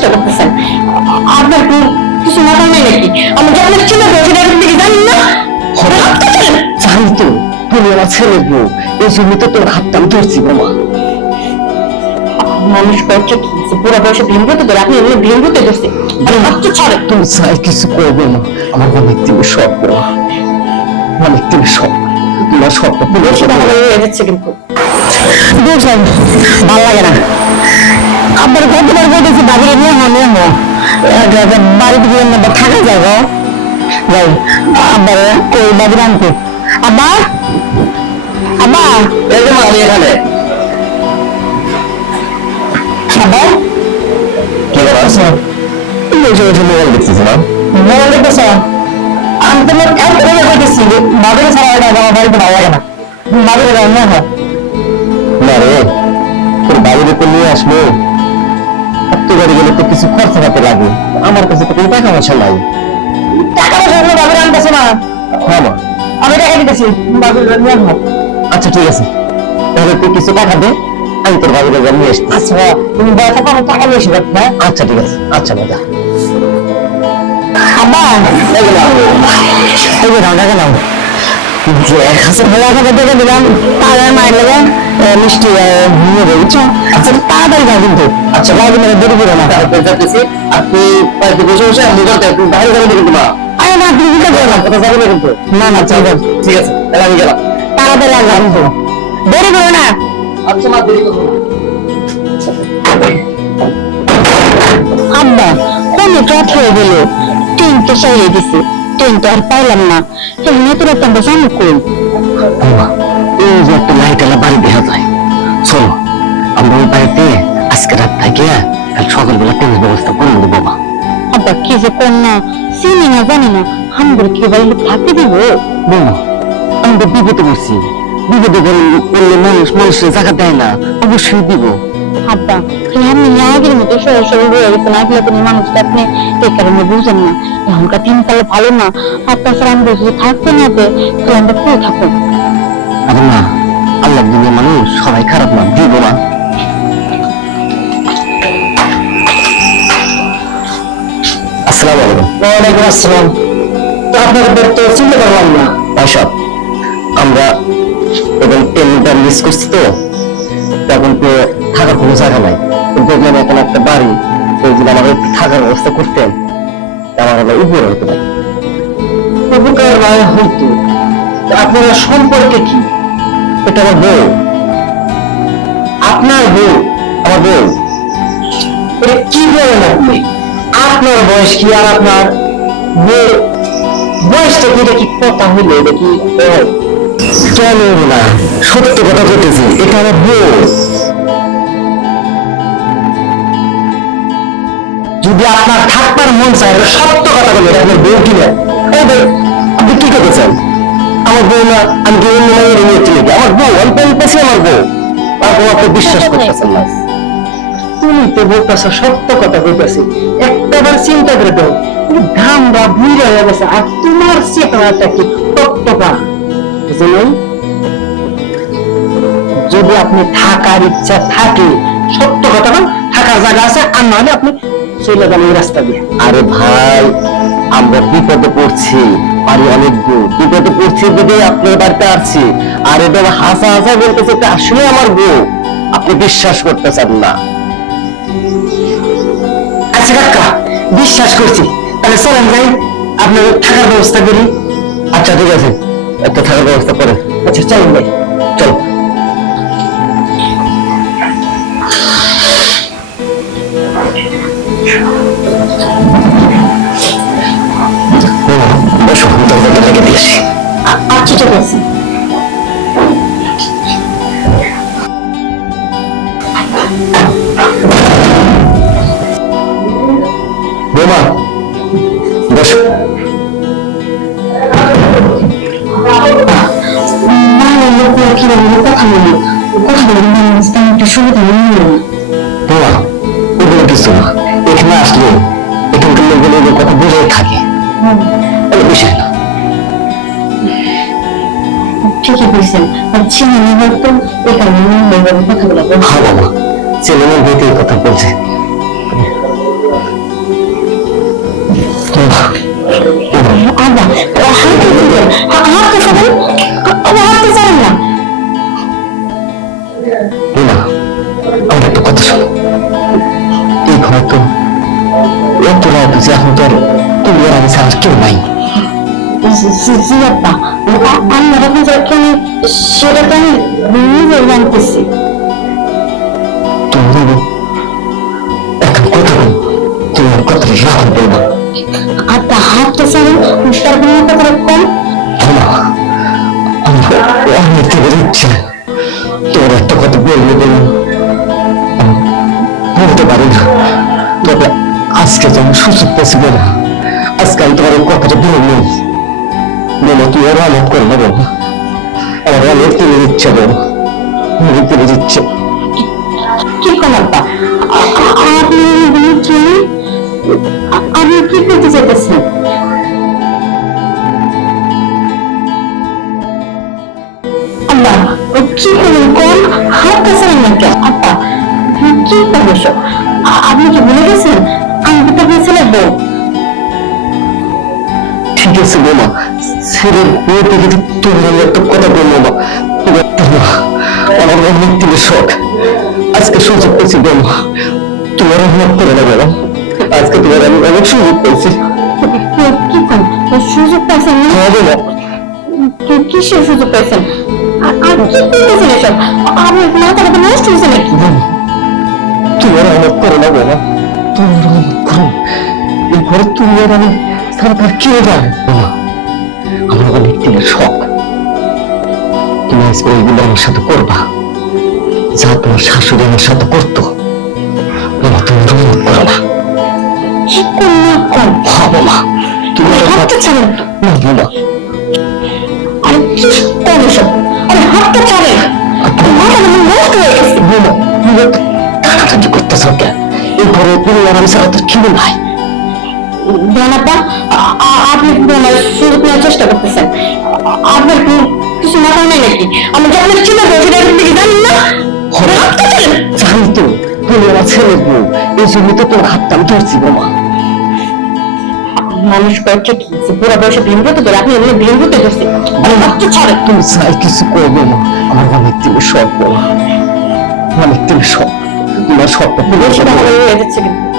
চেষ্টা করতেছেন। আপনার কিছু মাথা নেই নাকি? আমার যখন ছিল সেটা আপনি কি জানেন না? জানি তো তুমি আমার ছেলের বউ, এই জন্য তো তোর হাতটা আমি ধরছি বোমা। মানুষ করছে কি পুরো বয়সে ভীম করতে ধরে আপনি এগুলো ভীম করতে ধরছে। ছাড়ে তুমি চাই কিছু করবে না, আমার অনেক দিনের শখ বোমা, অনেক দিনের শখ। তোমার শখটা পুরো হয়ে যাচ্ছে কিন্তু ভালো লাগে না। আপনার কতবার বলতেছি বাড়িতে নিয়ে বাড়িতে গিয়ে থাকা যাবো যাই। আবার ওই বাড়ির আনতে আবার আবার আমি এখানে আবার কি করছো? বসে বসে মোবাইল দেখতেছিলাম। মোবাইল দেখতেছ? আমি তোমার এক করে বলতেছি বাড়িতে ছাড়া আমার বাড়িতে ভালো লাগে না। বাড়িতে রান্না হয় না রে, তোর বাড়ির উপর নিয়ে আসলো তো বাড়ি গেলে তো কিছু খরচা পাতে লাগে, আমার কাছে তো কোনো টাকা পয়সা নাই। টাকা পয়সা বাবুর আনতেছে না? হ্যাঁ মা, আমি টাকা দিতেছি বাবুর নিয়ে আনবো। আচ্ছা ঠিক আছে, তাহলে তুই কিছু টাকা দে, আমি তোর বাবুর নিয়ে আসছি। আচ্ছা তুমি বড় থাকো, আমি টাকা নিয়ে এসে দেবো। হ্যাঁ আচ্ছা ঠিক আছে। আচ্ছা মজা আব্বা এই যে টাকা নাও। 1000 টাকা দিয়ে দিলাম, তাহলে মায়ের লেগে মিষ্টি নিয়ে বুঝছো। আচ্ছা তাড়াতাড়ি যাও কিন্তু। আচ্ছা বাবু মানে দেরি করো না। আপনি বাড়িতে বসে বসে আমি বলতে আপনি বাইরে যাবেন কিন্তু মা। আরে না আপনি বুঝতে পারবেন না, কোথাও যাবেন কিন্তু। না না ঠিক আছে, তাহলে আমি গেলাম। তাড়াতাড়ি আসবো কিন্তু, দেরি করো না। আচ্ছা মা দেরি করবো না। আব্বা কোন রাত হয়ে গেল, ট্রেন তো চলে গেছে, ট্রেন তো আর পাইলাম না। এমনি তো রাত আমরা জানো কই? এই যে একটা লাইট আলা বাড়ি দেখা যায়, চলো আমরা ওই বাড়িতে আজকে রাত থেকে কাল সকালবেলা ট্রেনের ব্যবস্থা করে দেবো। বাবা আব্বা কি যে কোন না চিনি না জানি না, আমরা কি বাড়ি থাকতে দিব? বৌমা আমি তো বিপদে পড়ছি, বিপদে পড়লে মানুষের জায়গা দেয় না, অবশ্যই দিব। আব্বা আপনি আগের মতো সরল সরল রয়ে গেছেন, আগলে কোনো মানুষটা আপনি এই কারণে বুঝেন না। এখনকার দিনকালে ভালো না, আর তাছাড়া আমরা যদি থাকতে না দেয় তাহলে আমরা কই থাকবো? আরে না, আল্লাহ দুনিয়া মানুষ সবাই খারাপ না, দিব না। আসসালামু আলাইকুম। ওয়ালাইকুম আসসালাম। তো আপনাদের তো চিনতে পারলাম না। ভাইসব আমরা এবং ট্রেনটা মিস করছি তো, তখন তো থাকার কোনো জায়গা নাই, দেখলাম এখন একটা বাড়ি, তো যদি আমাদের থাকার ব্যবস্থা করতেন আমার আবার উপরে হতে পারে। উপকার নয় হইতো। আপনারা সম্পর্কে কি? এটা আমার বউ। আপনার বউ? আমার বউ? এটা কি বলেন আপনি? আপনার বয়স কি আর আপনার বউ বয়সটা কি? এটা কি কথা হইলো? এটা কি কেন না? সত্য কথা বলতেছি, এটা আমার বউ। যদি আপনার থাকবার মন চায় সত্য কথা বলে, আপনার বউ কিনা? আপনি কি করতে চান? আমার বউ না, আমি অন্য মায়ের নিয়ে চলে যাই। আমার বউ, আমি বলতেছি আমার বউ। আর বউ আপনি বিশ্বাস করতেছেন না। তুমি তো বলতেছ সত্য কথা বলতেছি, একটাবার চিন্তা করে দাও, ঘামরা বুড়া হয়ে গেছে আর তোমার চেতনাটা কি টকটকা, বুঝলেন? যদি আপনি থাকার ইচ্ছা থাকে, সত্য কথা না, থাকার জায়গা আছে, আর নাহলে আপনি চলে যান এই রাস্তা দিয়ে। আরে ভাই, আমরা বিপদে পড়ছি, বাড়ি অনেক দূর, বিপদে পড়ছি যদি আপনার বাড়িতে আসছি, আর এটা হাসা হাসা বলতেছে এটা আসলে আমার বউ, আপনি বিশ্বাস করতেছেন না। আচ্ছা কাকা, বিশ্বাস করছি, তাহলে চলেন যাই, আপনার থাকার ব্যবস্থা করি। আচ্ছা ঠিক আছে, একটা থাকার ব্যবস্থা করেন। আচ্ছা চলুন ভাই, চলো। বসো, দরজাটা লেগে দিয়েছি। আচ্ছা ঠিক আছে। বৌমা বসো। ওগুলো কিছু না, এখানে আসলে এখানকার লোকগুলো কথা বুঝে থাকে, বিষয় না। ঠিকই বলছেন, ছেলে মেয়ে তো এই কারণে কথাগুলো। হ্যাঁ বাবা, ছেলে মেয়ের বইতে এই কথা বলছে। আব্বা হাঁটতে দিবেন, হাঁটতে যাবেন, হাঁটতে যাবেন না। না আমার একটা কথা শোনো, এই ঘর তো এত রাত যে এখন তো আর তুমি আর আমি ছাড়া কেউ নাই। জি আব্বা, আমি এখন যখন সেটা তো আমি নিজে জানতেছি। তুমি এখন কথা বল, তুমি আমার কথাটা রাখো বলবা। আব্বা হাঁটতে যাবেন, তার কোনো কথা কম। অনেক থেকে দিচ্ছে তোর একটা কথা বলবো বলুন, বলতে পারি না, তবে আজকে তো আমি সুযোগ পেয়েছি বলে আজকে আমি তোমার এই কথাটা বলবো। বলো তুই আর অনেক করে নেবো, আমার অনেক তুলে দিচ্ছে বলো, অনেক তুলে দিচ্ছে। কি কোন আব্বা, আপনি বলছেন আপনি কি করতে চাইতেছেন? আব্বা কি করবেন কোন, হাত কাছেন নাকি? আব্বা কি করবে সব, আপনি কি ভুলে গেছেন আমি তো আপনার ছেলের বউ। ঠিক আছে বোমা, ছেলের বউ থেকে তোমার আমি একটা কথা বলবো মা, আমার অনেক দিনের শখ, আজকে সুযোগ পেয়েছি বোমা, তোমার অনেক করে না বোমা, আজকে তোমার আমি অনেক সুযোগ পেয়েছি। কি কোন সুযোগ পাইছেন না? হ্যাঁ বোমা, কিসের সুযোগ পাইছেন আর কি করতেছেন এসব? আপনি মাথাটা নষ্ট হয়েছে নাকি? তোমার অনেক করে না বোমা, তোমার অনেক করো, এই ঘরে তুমি আর আমি সারা তার কেউ যায় বোমা, আমার অনেক দিনের শখ, তুমি আজকে ওইগুলো আমার সাথে করবা যা তোমার শাশুড়ি আমার সাথে করতো। বাবা তুমি রহমত করো না। কি কোন না কোন? হ্যাঁ বাবা, তুমি হাতটা ছাড়েন। না বাবা, আরে কি কোন এসব? আরে হাতটা ছাড়েন, মাথাটা নষ্ট হয়ে গেছে। বাবা তুমি এত টানাটানি করতেছ কেন? এই ঘরে তুমি আর আমি ছাড়া তো কেউ নাই। জানাপা আপনি আমার সুযোগ নেওয়ার চেষ্টা করতেছেন, আপনার কিছু মাথায় নেই নাকি? আমি যে আপনার চিন্তা করছি আপনি কি জানেন না? হাতটা ছাড়েন। জানি তো তুমি আমার ছেলের বউ, এই জন্য তো তোর হাতটা আমি ধরছি বাবা। মানুষ করছে কি যে পুরো বয়সে বিন্দু তো আপনি এমনি বিন্দু পেতেছে। হাতটা ছাড়েন। তুমি চাই কিছু করবে না, আমার অনেক দিনের শখ বাবা, অনেক দিনের শখ, তোমার শখটা পুরো বেশি ভালো হয়ে যাচ্ছে কিন্তু।